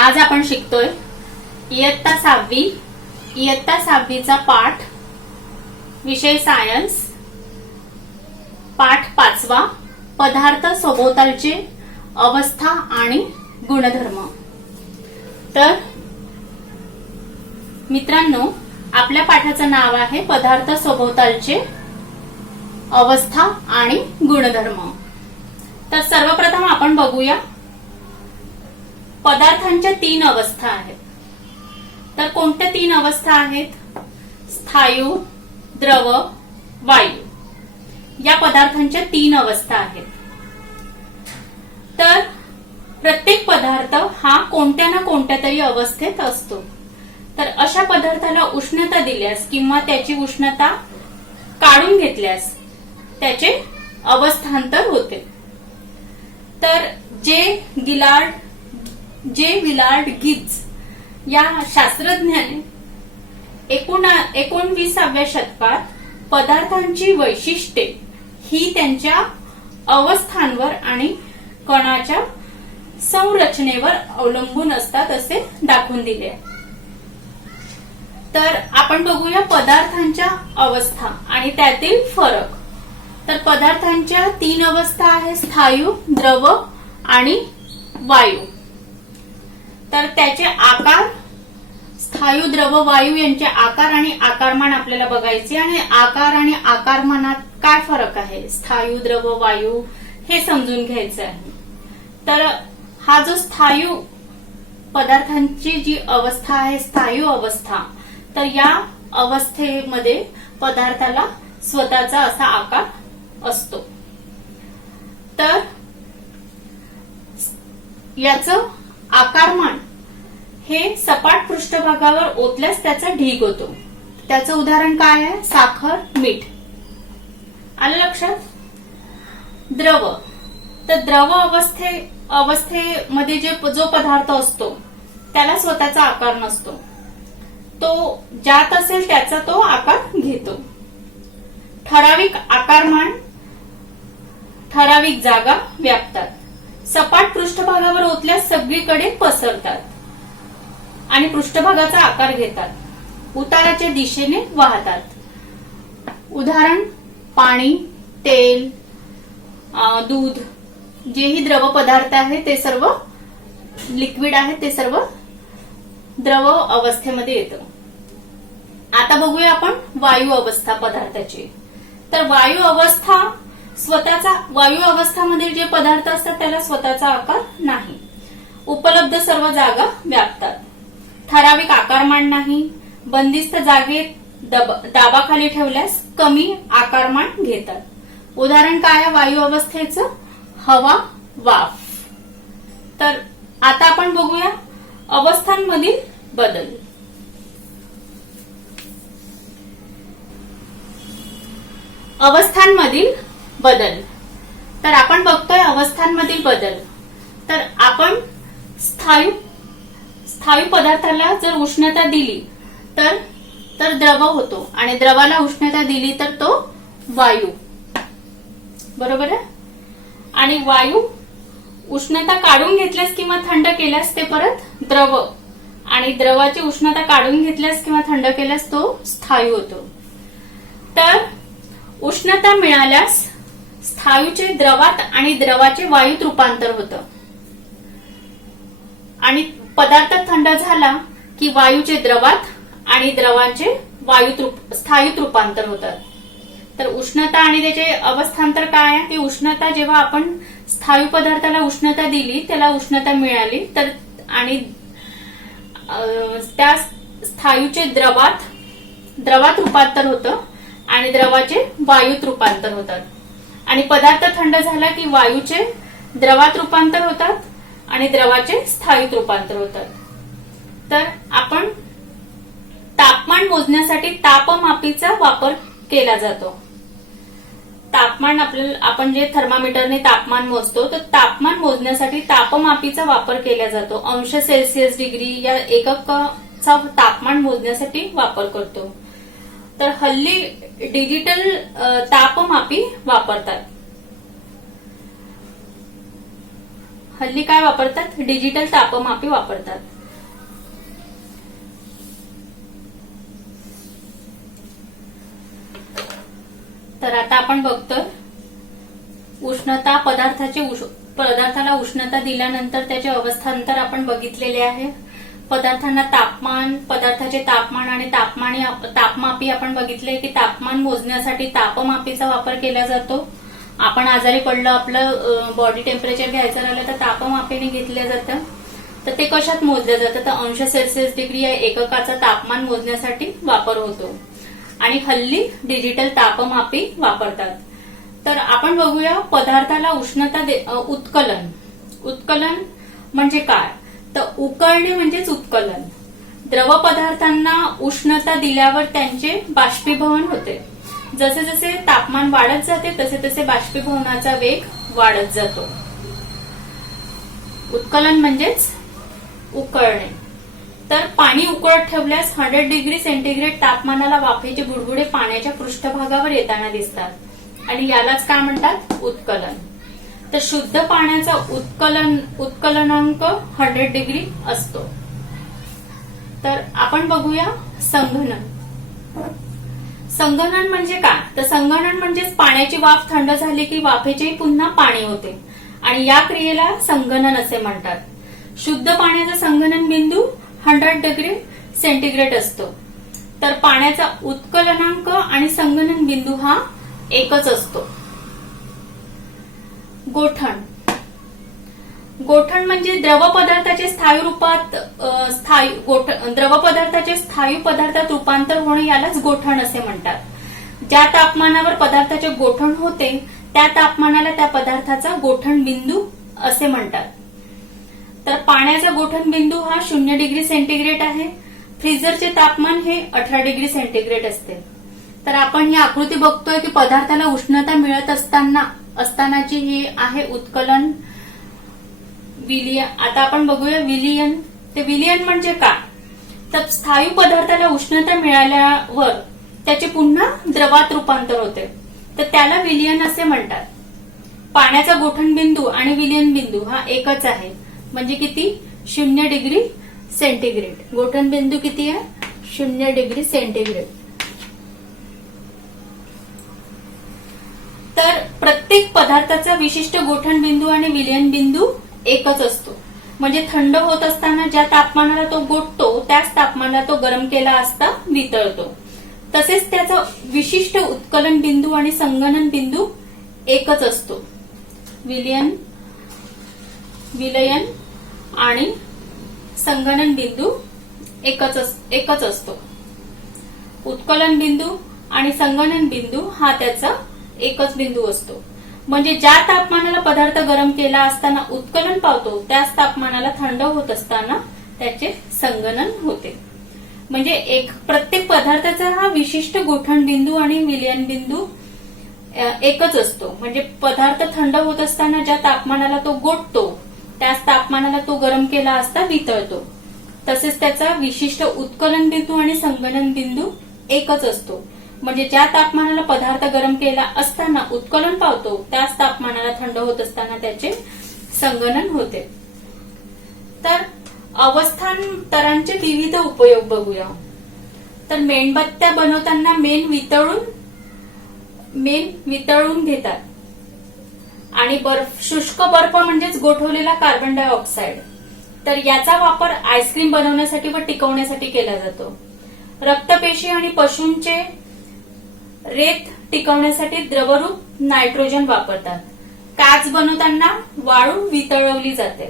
आज आपण शिकतोय इयत्ता 6वीचा पाठ विषय सायन्स, पाठ 5वा पदार्थ सभोवतालचे अवस्था आणि गुणधर्म। तर मित्रांनो, आपल्या पाठाचं नाव आहे पदार्थ सभोवतालचे अवस्था आणि गुणधर्म। तर सर्वप्रथम आपण बघूया पदार्थांच्या 3 अवस्था आहेत। तर कोणत्या 3 अवस्था आहेत? स्थायू, द्रव, वायू या पदार्थांच्या 3 अवस्था आहेत। तर प्रत्येक पदार्थ हा कोणत्या ना कोणत्या तरी अवस्थेत असतो। तर अशा पदार्थाला उष्णता दिल्यास किंवा त्याची उष्णता काढून घेतल्यास त्याचे अवस्थांतर होते। तर जे विलार्ड गिब्स या शास्त्रज्ञाने 19व्या शतकात पदार्थांची वैशिष्ट्ये ही त्यांच्या अवस्थांवर आणि कणाच्या संरचनेवर अवलंबून असतात असे दाखवून दिले। तर आपण बघूया पदार्थांच्या अवस्था आणि त्यातील फरक। तर पदार्थांच्या 3 अवस्था आहेत, स्थायू, द्रव आणि वायू। तर त्याचे आकार, स्थायू, द्रव, वायू यांचे आकार आणि आकारमान आपल्याला बघायचे आणि आकार आणि आकारमानात काय फरक आहे, स्थायू, द्रव, वायू हे समजून घ्यायचं आहे। तर हा जो स्थायू पदार्थांची जी अवस्था आहे, स्थायू अवस्था, तर या अवस्थेमध्ये पदार्थाला स्वतःचा असा आकार असतो। तर याचं आकारमान हे सपाट पृष्ठभागावर ओतल्यास त्याचा ढीग होतो। त्याचं उदाहरण काय आहे? साखर, मीठ। आलं लक्षात? द्रव, तर द्रव अवस्थेमध्ये जो पदार्थ असतो त्याला स्वतःचा आकार नसतो, तो ज्यात असेल त्याचा तो आकार घेतो। ठराविक आकारमान ठराविक जागा व्यापतात, सपाट पृष्ठभागावर ओतल्यास सगळीकडे पसरतात आणि पृष्ठभागाचा आकार घेतात, उताराच्या दिशेने वाहतात। उदाहरण पाणी, तेल, दूध, जेही द्रव पदार्थ आहे ते सर्व लिक्विड आहे, ते सर्व द्रव अवस्थेमध्ये येतं। आता बघूया आपण वायू अवस्था पदार्थाची। तर वायू अवस्थामध्ये जे पदार्थ असतात त्याला स्वतःचा आकार नाही, उपलब्ध सर्व जागा व्यापतात, ठराविक आकारमान नाही, बंदिस्त जागेत दाबाखाली ठेवल्यास कमी आकारमान घेतात। उदाहरण काय आहे वायू अवस्थेचं? हवा, वाफ। तर आता आपण बघूया अवस्थांमधील बदल। अवस्थांमधील बदल, तर आपण बघतोय अवस्थांमधील बदल। तर आपण स्थायू पदार्थाला जर उष्णता दिली तर द्रव होतो आणि द्रवाला उष्णता दिली तर तो वायू, बरोबर आहे? आणि वायू उष्णता काढून घेतल्यास किंवा थंड केल्यास ते परत द्रव, आणि द्रवाची उष्णता काढून घेतल्यास किंवा थंड केल्यास तो स्थायू होतो। तर उष्णता मिळाल्यास स्थायूचे द्रवात आणि द्रवाचे वायूत रूपांतर होतं आणि पदार्थ थंड झाला की वायूचे द्रवात आणि द्रवांचे स्थायूत रूपांतर होतात। तर उष्णता आणि त्याचे अवस्थांतर काय आहे? ती उष्णता जेव्हा आपण स्थायू पदार्थाला उष्णता दिली, त्याला उष्णता मिळाली, तर आणि त्या स्थायूचे द्रवात रूपांतर होतं आणि द्रवाचे वायूत रूपांतर होतात। आणि पदार्थ थंड झाला की वायूचे द्रवात रूपांतर होतात आणि द्रवाचे स्थायूत रूपांतर होतात। तर आपण तापमान मोजण्यासाठी तापमापीचा वापर केला जातो। तापमान आपण जे थर्मामीटरने तापमान मोजतो, तर तापमान मोजण्यासाठी तापमापीचा वापर केला जातो। अंश सेल्सिअस, डिग्री या एककाचा तापमान मोजण्यासाठी वापर करतो। तर हल्ली डिजिटल तापमापी वापरतात। हल्ली काय वापरतात? डिजिटल तापमापी वापरतात। तर आता आपण बघतोय उष्णता पदार्थाला उष्णता दिल्यानंतर त्याचे अवस्थांतर आपण बघितलेले आहे. पदार्थांना तापमान, पदार्थाचे तापमान आणि तापमापी आपण बघितले की तापमान मोजण्यासाठी तापमापीचा वापर केला जातो. आपण आजारी पडलो, आपलं बॉडी टेम्परेचर घ्यायचं राहिलं तर तापमापीने घेतलं जातं. तर ते कशात मोजलं जातं तर अंश सेल्सिअस डिग्री या एककाचा तापमान मोजण्यासाठी वापर होतो. आणि हल्ली डिजिटल तापमापी वापरतात. तर आपण बघूया पदार्थाला उष्णता उत्कलन म्हणजे काय तर उकळणे म्हणजेच उत्कलन. द्रव पदार्थांना उष्णता दिल्यावर त्यांचे बाष्पीभवन होते. जसे जसे तापमान वाढत जाते तसे तसे बाष्पीभवनाचा वेग वाढत जातो. उत्कलन म्हणजेच उकळणे. तर पाणी उकळत ठेवल्यास 100 डिग्री सेंटीग्रेड तापमानाला वाफेचे बुडबुडे पाण्याच्या पृष्ठभागावर येताना दिसतात आणि यालाच काय म्हणतात उत्कलन. तर शुद्ध पाण्याचा उत्कलनांक 100 डिग्री असतो. तर आपण बघूया संघनन. संघनन म्हणजे काय तर संघनन म्हणजेच पाण्याची वाफ थंड झाली की वाफेचेही पुन्हा पाणी होते आणि या क्रियेला संघनन असे म्हणतात. शुद्ध पाण्याचा संघनन बिंदू 100 डिग्री सेंटीग्रेड असतो. तर पाण्याचा उत्कलनांक आणि संघनन बिंदू हा एकच असतो. गोठण. गोठण म्हणजे द्रव पदार्थाचे स्थायू पदार्थात रूपांतर होणे यालाच गोठण असे म्हणतात. ज्या तापमानावर पदार्थाचे गोठण होते त्या तापमानाला त्या पदार्थाचा गोठण बिंदू असे म्हणतात. तर पाण्याचा गोठण बिंदू हा 0 डिग्री सेंटीग्रेड आहे. फ्रीजरचे तापमान हे 18 डिग्री सेंटीग्रेड असते. तर आपण ही आकृती बघतोय की पदार्थाला उष्णता मिळत असतानाची ही आहे उत्कलन. विलियन. आता आपण बघूया विलियन. ते विलियन म्हणजे काय तर स्थायू पदार्थाला उष्णता मिळाल्यावर त्याचे पुन्हा द्रवात रूपांतर होते तर त्याला विलियन असे म्हणतात. पाण्याचा गोठण बिंदू आणि विलियन बिंदू हा एकच आहे. म्हणजे किती 0 डिग्री सेंटीग्रेड. गोठण बिंदू किती आहे 0 डिग्री सेंटीग्रेड. तर प्रत्येक पदार्थाचा विशिष्ट गोठण बिंदू आणि विलियन बिंदू एकच असतो. म्हणजे थंड होत असताना ज्या तापमानाला तो गोठतो त्याच तापमानाला तो गरम केला असता वितळतो. तसेच त्याचा विशिष्ट उत्कलन बिंदू आणि संघनन बिंदू एकच असतो. विलयन आणि संघनन बिंदू एकच असतो. उत्कलन बिंदू आणि संघनन बिंदू हा त्याचा एकच बिंदू असतो. म्हणजे ज्या तापमानाला पदार्थ गरम केला असताना उत्कलन पावतो त्याच तापमानाला थंड होत असताना त्याचे संघनन होते. म्हणजे प्रत्येक पदार्थाचा हा विशिष्ट गोठण बिंदू आणि विलयन बिंदू एकच असतो. म्हणजे पदार्थ थंड होत असताना ज्या तापमानाला तो गोठतो त्याच तापमानाला तो गरम केला असता वितळतो. तसेच त्याचा विशिष्ट उत्कलन बिंदू आणि संघनन बिंदू एकच असतो. म्हणजे ज्या तापमानाला पदार्थ गरम केला असताना उत्कलन पावतो त्याच तापमानाला थंड होत असताना त्याचे संघनन होते. तर अवस्थांतरांचे विविध उपयोग बघूया. तर मेणबत्त्या बनवताना मेण वितळून घेतात आणि शुष्क बर्फ म्हणजेच गोठवलेला कार्बन डायऑक्साईड. तर याचा वापर आईस्क्रीम बनवण्यासाठी व टिकवण्यासाठी केला जातो. रक्तपेशी आणि पशूंचे रेत टिकवण्यासाठी द्रवरूप नायट्रोजन वापरतात. काच बनवताना वाळू वितळवली जाते.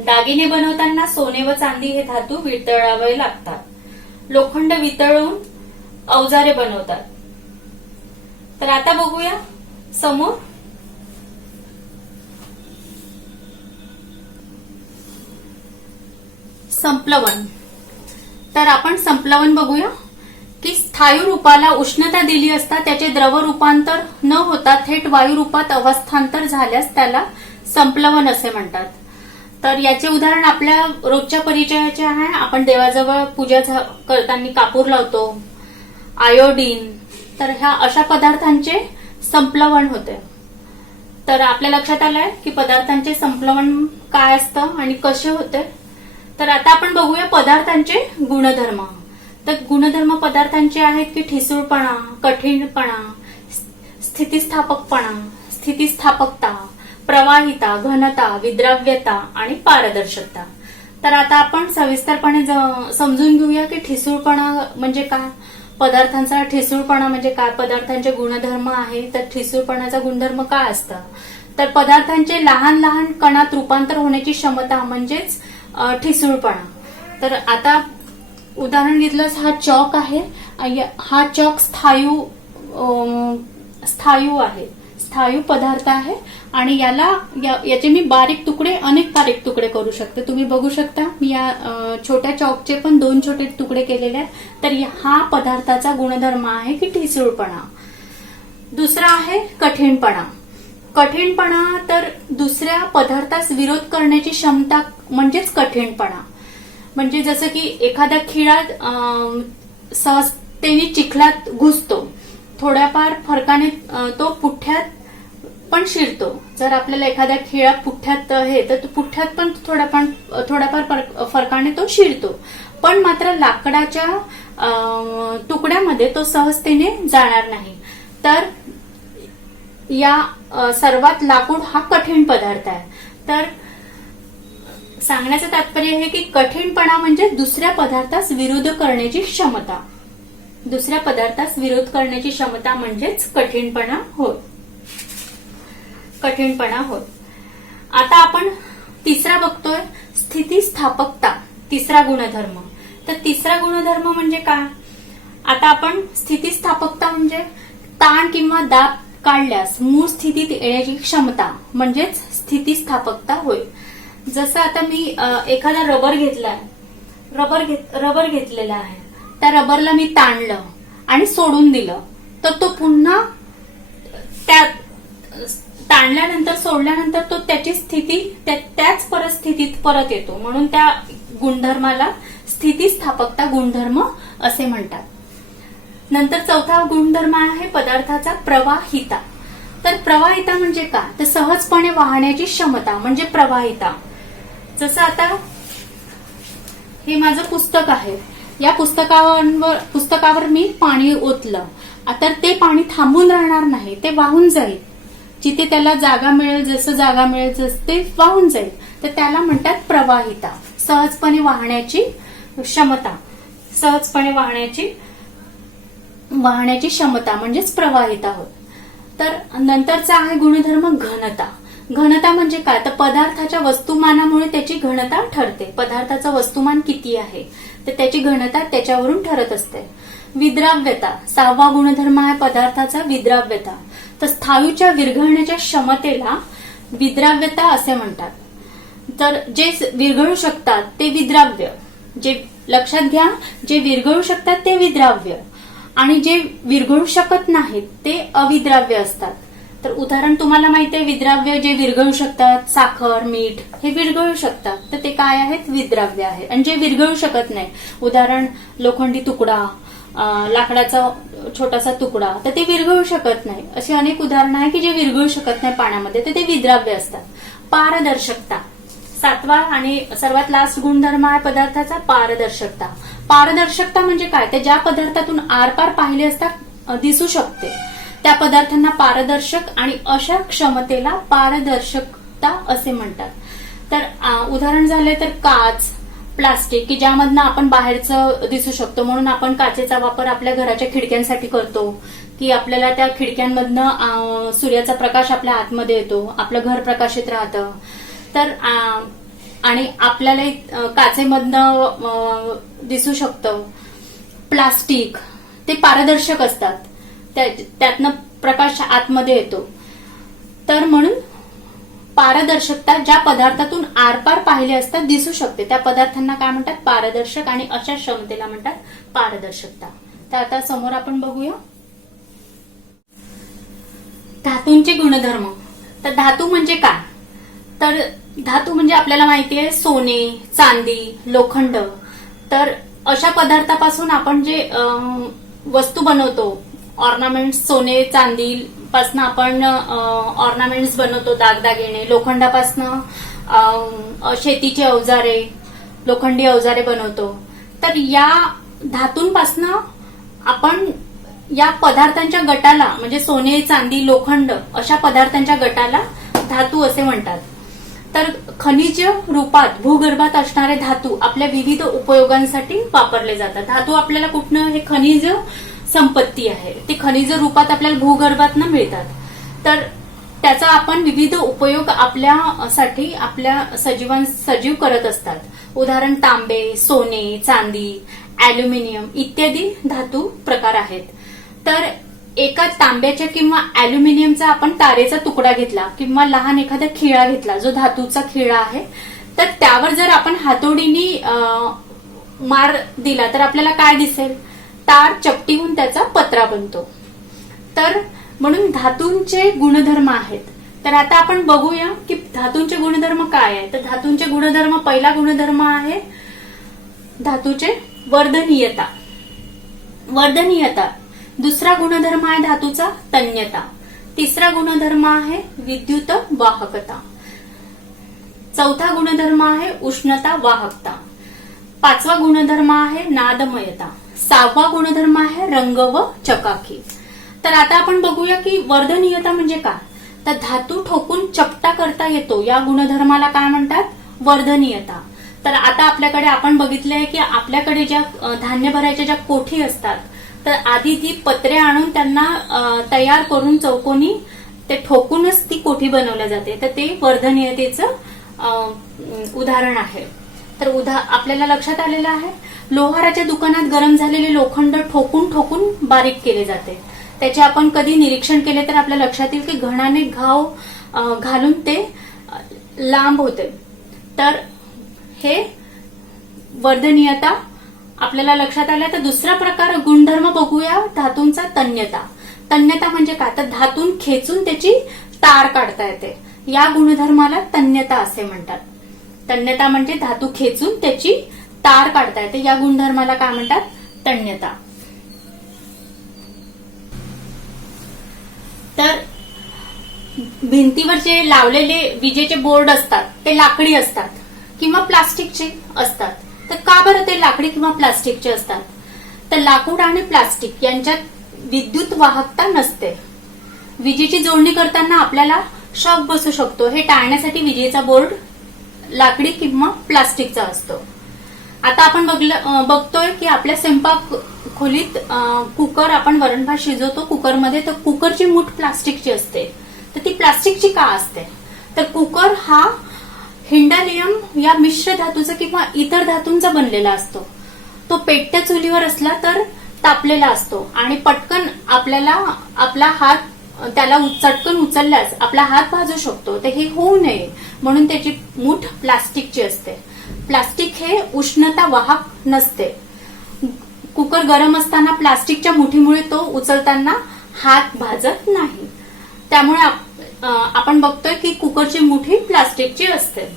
दागिने बनवताना सोने व चांदी हे धातू वितळावे लागतात. लोखंड वितळवून अवजारे बनवतात. तर आता बघूया समोर संप्लवन. तर आपण संप्लवन बघूया की स्थायू रूपाला उष्णता दिली असता त्याचे द्रव रूपांतर न होता थेट वायू रूपात अवस्थांतर झाल्यास त्याला संप्लवन असे म्हणतात. तर याचे उदाहरण आपल्या रोजच्या परिचयाचे आहे. आपण देवाजवळ पूजा करताना कापूर लावतो, आयोडीन. तर ह्या अशा पदार्थांचे संप्लवन होते. तर आपल्या लक्षात आलंय की पदार्थांचे संप्लवन काय असतं आणि कसे होते. तर आता आपण बघूया पदार्थांचे गुणधर्म. तर गुणधर्म पदार्थांचे आहेत की ठिसूळपणा, कठीणपणा, स्थितिस्थापकपणा, स्थितिस्थापकता, प्रवाहिता, घनता, विद्राव्यता आणि पारदर्शकता. तर आता आपण सविस्तरपणे समजून घेऊया की ठिसूळपणा म्हणजे काय, पदार्थांचा ठिसूळपणा म्हणजे काय, पदार्थांचे गुणधर्म आहे. तर ठिसूळपणाचा गुणधर्म काय असतं, तर पदार्थांचे लहान लहान कणात रूपांतर होण्याची क्षमता म्हणजेच ठिसूळपणा. तर आता उदाहरण घेतलं, हा चॉक आहे, हा चॉक स्थायू आहे, स्थायू पदार्थ आहे आणि याचे मी बारीक तुकडे, अनेक बारीक तुकडे करू शकते. तुम्ही बघू शकता मी या छोट्या चॉकचे पण 2 छोटे तुकडे केलेले आहेत. तर हा पदार्थाचा गुणधर्म आहे की ठिसूळपणा. दुसरा आहे कठीणपणा. कठीणपणा तर दुसऱ्या पदार्थास विरोध करण्याची क्षमता म्हणजेच कठीणपणा. म्हणजे जसं की एखादा खिळा सहजतेने चिखलात घुसतो, थोड्याफार फरकाने तो पुठ्ठ्यात पण शिरतो. जर आपल्याला एखाद्या खिळा पुठ्ठ्यात आहे तर पुठ्ठ्यात पण थोड्याफार फरकाने तो शिरतो, पण मात्र लाकडाच्या तुकड्यामध्ये तो सहजतेने जाणार नाही. तर या सर्वात लाकूड हा कठीण पदार्थ आहे. तर सांगण्याचं तात्पर्य आहे की कठीणपणा म्हणजे दुसऱ्या पदार्थास विरोध करण्याची क्षमता. दुसऱ्या पदार्थास विरोध करण्याची क्षमता म्हणजेच कठीणपणा होय. आता आपण तिसरा बघतोय, स्थितिस्थापकता, तिसरा गुणधर्म. तर तिसरा गुणधर्म म्हणजे काय, आता आपण स्थितिस्थापकता म्हणजे ताण किंवा दाब काढल्यास मूळ स्थितीत येण्याची क्षमता म्हणजेच स्थितिस्थापकता होय. जसं आता मी एखादा रबर घेतलाय, रबर घेतलेला आहे, त्या रबरला मी ताणलं आणि सोडून दिलं तर तो पुन्हा त्या ताणल्यानंतर सोडल्यानंतर तो त्याची स्थिती त्याच परिस्थितीत परत येतो. म्हणून त्या गुणधर्माला स्थितिस्थापकता गुणधर्म असे म्हणतात. नंतर चौथा गुणधर्म आहे पदार्थाचा प्रवाहिता. तर प्रवाहिता म्हणजे काय, तर सहजपणे वाहण्याची क्षमता म्हणजे प्रवाहिता. जसं आता हे माझं पुस्तक आहे, या पुस्तकावर मी पाणी ओतलं, तर ते पाणी थांबून राहणार नाही, ते वाहून जाईल. जिथे त्याला जागा मिळेल, जसं जागा मिळेल जसं ते वाहून जाईल. तर त्याला म्हणतात प्रवाहिता, सहजपणे वाहण्याची क्षमता. सहजपणे वाहण्याची क्षमता म्हणजेच प्रवाहिता होत. तर नंतरचा आहे गुणधर्म घनता. घनता म्हणजे काय, तर पदार्थाच्या वस्तुमानामुळे त्याची घनता ठरते. पदार्थाचं वस्तुमान किती आहे तर त्याची घनता त्याच्यावरून ठरत असते. विद्राव्यता, 6वा गुणधर्म आहे पदार्थाचा विद्राव्यता. तर स्थायूच्या विरघळण्याच्या क्षमतेला विद्राव्यता असे म्हणतात. तर जे विरघळू शकतात ते विद्राव्य, जे लक्षात घ्या, जे विरघळू शकतात ते विद्राव्य आणि जे विरघळू शकत नाहीत ते अविद्राव्य असतात. तर उदाहरण तुम्हाला माहिती आहे, विद्राव्य जे विरघळू शकतात, साखर, मीठ हे विरघळू शकतात, तर ते काय आहेत, विद्राव्य आहे. आणि जे विरघळू शकत नाही, उदाहरण लोखंडी तुकडा, लाकडाचा छोटासा तुकडा, तर ते विरघळू शकत नाही. अशी अनेक उदाहरणं आहे की जे विरघळू शकत नाही पाण्यामध्ये, तर ते विद्राव्य असतात. पारदर्शकता, 7वा आणि सर्वात लास्ट गुणधर्म आहे पदार्थाचा पारदर्शकता. पारदर्शकता म्हणजे काय, ते ज्या पदार्थातून आरपार पाहिले असता दिसू शकते त्या पदार्थांना पारदर्शक आणि अशा क्षमतेला पारदर्शकता असे म्हणतात. तर उदाहरण झाले तर काच, प्लास्टिक की ज्यामधनं आपण बाहेरचं दिसू शकतो, म्हणून आपण काचेचा वापर आपल्या घराच्या खिडक्यांसाठी करतो की आपल्याला त्या खिडक्यांमधनं सूर्याचा प्रकाश आपल्या आतमध्ये येतो, आपलं घर प्रकाशित राहतं. तर आणि आपल्याला काचेमधनं दिसू शकतं. प्लास्टिक ते पारदर्शक असतात, त्यातनं प्रकाश आतमध्ये येतो. तर म्हणून पारदर्शकता ज्या पदार्थातून आरपार पाहिले असता दिसू शकते त्या पदार्थांना काय म्हणतात, पारदर्शक, आणि अशा क्षमतेला म्हणतात पारदर्शकता. तर आता समोर आपण बघूया धातूंचे गुणधर्म. तर धातू म्हणजे काय, तर धातू म्हणजे आपल्याला माहिती आहे सोने, चांदी, लोखंड. तर अशा पदार्थापासून आपण जे वस्तू बनवतो, ऑर्नामेंट्स, सोने चांदी पासून आपण ऑर्नामेंट्स बनवतो, दागदागिने. लोखंडापासनं शेतीची अवजारे, लोखंडी अवजारे बनवतो. तर या धातूंपासनं आपण या पदार्थांच्या गटाला म्हणजे सोने, चांदी, लोखंड अशा पदार्थांच्या गटाला धातू असे म्हणतात. तर खनिज रूपात भूगर्भात असणारे धातू आपल्या विविध उपयोगांसाठी वापरले जातात. धातू आपल्याला कुठनं, हे खनिज संपत्ती आहे, ते खनिज रूपात आपल्याला भूगर्भातनं मिळतात. तर त्याचा आपण विविध उपयोग आपल्यासाठी आपल्या सजीव करत असतात. उदाहरण तांबे, सोने, चांदी, अॅल्युमिनियम इत्यादी धातू प्रकार आहेत. तर एका तांब्याच्या किंवा अॅल्युमिनियमचा आपण तारेचा तुकडा घेतला किंवा लहान एखादा खिळा घेतला जो धातूचा खिळा आहे, तर त्यावर जर आपण हातोडीने मार दिला तर आपल्याला काय दिसेल, तार चपटी होऊन त्याचा पत्रा बनतो. तर म्हणून धातूंचे गुणधर्म आहेत. तर आता आपण बघूया की धातूंचे गुणधर्म काय आहे. तर धातूंचे गुणधर्म, पहिला गुणधर्म आहे धातूचे वर्धनीयता. दुसरा गुणधर्म आहे धातूचा तन्यता. तिसरा गुणधर्म आहे विद्युत वाहकता. चौथा गुणधर्म आहे उष्णता वाहकता. पाचवा गुणधर्म आहे नादमयता. सहावा गुणधर्म आहे रंग व चकाकी. तर आता आपण बघूया की वर्धनीयता म्हणजे काय. तर धातू ठोकून चपटा करता येतो या गुणधर्माला काय म्हणतात, वर्धनीयता. तर आता आपल्याकडे आपण बघितलंय की आपल्याकडे ज्या धान्य भरायच्या ज्या कोठी असतात, तर आधी ती पत्रे आणून त्यांना तयार करून चौकोनी ते ठोकूनच ती कोठी बनवल्या जाते. तर ते वर्धनीयतेचं उदाहरण आहे. तर आपल्याला लक्षात आलेलं आहे, लोहाराच्या दुकानात गरम झालेले लोखंड ठोकून ठोकून बारीक केले जाते. त्याचे आपण कधी निरीक्षण केले तर आपल्या लक्षात येईल की घणाने घाव घालून ते लांब होते. तर हे वर्धनीयता आपल्याला लक्षात आलं. तर दुसरा प्रकार गुणधर्म बघूया धातूंचा तन्यता. तन्यता म्हणजे काय, तर धातून खेचून त्याची तार काढता येते. या गुणधर्माला तन्यता असे म्हणतात. तन्यता म्हणजे धातू खेचून त्याची तार काढता येते, या गुणधर्माला काय म्हणतात, तन्यता. तर भिंतीवर जे लावलेले विजेचे बोर्ड असतात ते लाकडी असतात किंवा प्लास्टिकचे असतात. तर का बरं ते लाकडी किंवा प्लास्टिकचे असतात, तर लाकूड आणि प्लास्टिक यांच्यात विद्युत वाहकता नसते. विजेची जोडणी करताना आपल्याला शॉक बसू शकतो. हे टाळण्यासाठी विजेचा बोर्ड लाकडी किंवा प्लास्टिकचा असतो. आता आपण बघतोय की आपल्या स्वयंपाक खोलीत कुकर, आपण वरण भात शिजवतो कुकरमध्ये, तर कुकरची मूठ प्लास्टिकची असते. तर ती प्लास्टिकची का असते, तर कुकर हा हिंडालियम या मिश्र धातूचा किंवा इतर धातूंचा बनलेला असतो. तो पेटत्या चुलीवर असला तर तापलेला असतो आणि पटकन आपला हात त्याला चटकन उचलल्यास आपला हात भाजू शकतो. तर हे होऊ नये म्हणून त्याची मूठ प्लास्टिकची असते. प्लास्टिक हे उष्णता वाहक नसते. कुकर गरम असताना प्लास्टिकच्या मुठीमुळे तो उचलताना हात भाजत नाही. त्यामुळे आपण बघतोय की कुकरची मुठी प्लास्टिकची असते.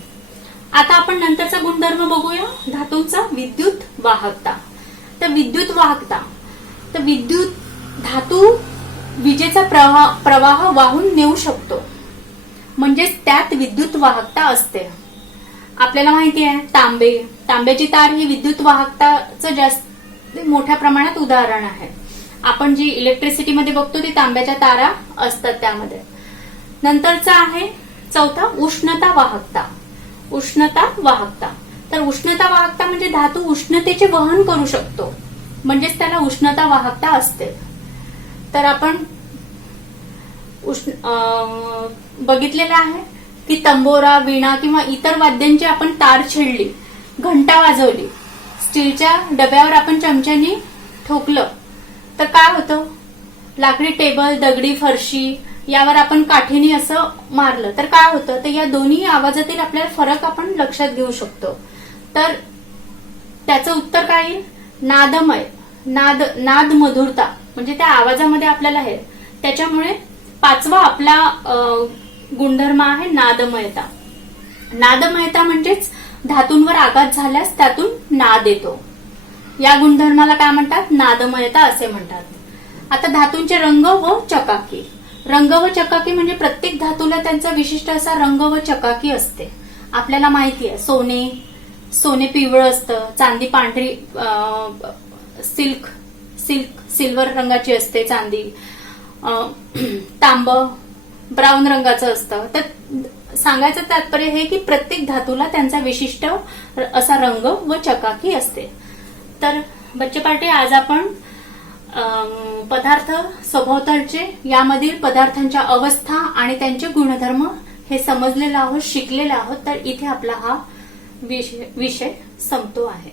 आता आपण नंतरचा गुणधर्म बघूया धातूंचा विद्युत वाहकता. तर विद्युत वाहकता, तर धातू विजेचा प्रवाह वाहून नेऊ शकतो, म्हणजेच त्यात विद्युत वाहकता असते. आपल्याला माहिती आहे तांब्याची तार ही विद्युत वाहकताचं जास्त मोठ्या प्रमाणात उदाहरण आहे. आपण जी इलेक्ट्रिसिटीमध्ये बघतो ती तांब्याच्या तारा असतात त्यामध्ये. नंतरचा आहे चौथा उष्णता वाहकता. तर उष्णता वाहकता म्हणजे धातू उष्णतेचे वहन करू शकतो, म्हणजेच त्याला उष्णता वाहकता असते. तर आपण बघितलेलं आहे की तंबोरा, वीणा किंवा इतर वाद्यांची आपण तार छेडली, घंटा वाजवली, स्टीलच्या डब्यावर आपण चमच्यानी ठोकलं तर काय होतं, लाकडी टेबल, दगडी फरशी यावर आपण काठीने असं मारलं तर काय होतं, तर या दोन्ही आवाजातील आपल्याला फरक आपण लक्षात घेऊ शकतो. तर त्याचं उत्तर काय येईल, नादमय, नाद मधुरता म्हणजे त्या आवाजामध्ये आपल्याला हे. त्याच्यामुळे पाचवा आपला गुणधर्म आहे नादमयता. नादमयता म्हणजेच धातूंवर आघात झाल्यास त्यातून नाद येतो. या गुणधर्माला काय म्हणतात, नादमयता असे म्हणतात. आता धातूंचे रंग व चकाकी. रंग व चकाकी म्हणजे प्रत्येक धातूला त्यांचा विशिष्ट असा रंग व चकाकी असते. आपल्याला माहिती आहे सोने पिवळं असतं, चांदी पांढरी, सिल्वर रंगाची असते चांदी, तांब ब्राऊन रंगाचं असतं. तर सांगायचं तात्पर्य हे की प्रत्येक धातूला त्यांचा विशिष्ट असा रंग व चकाकी असते. तर बच्चे पार्टी, आज आपण पदार्थ सभोवतालचे यामधील पदार्थांच्या अवस्था आणि त्यांचे गुणधर्म हे समजलेलो आहोत, शिकलेलो आहोत. तर इथे आपला हा विषय संपतो आहे.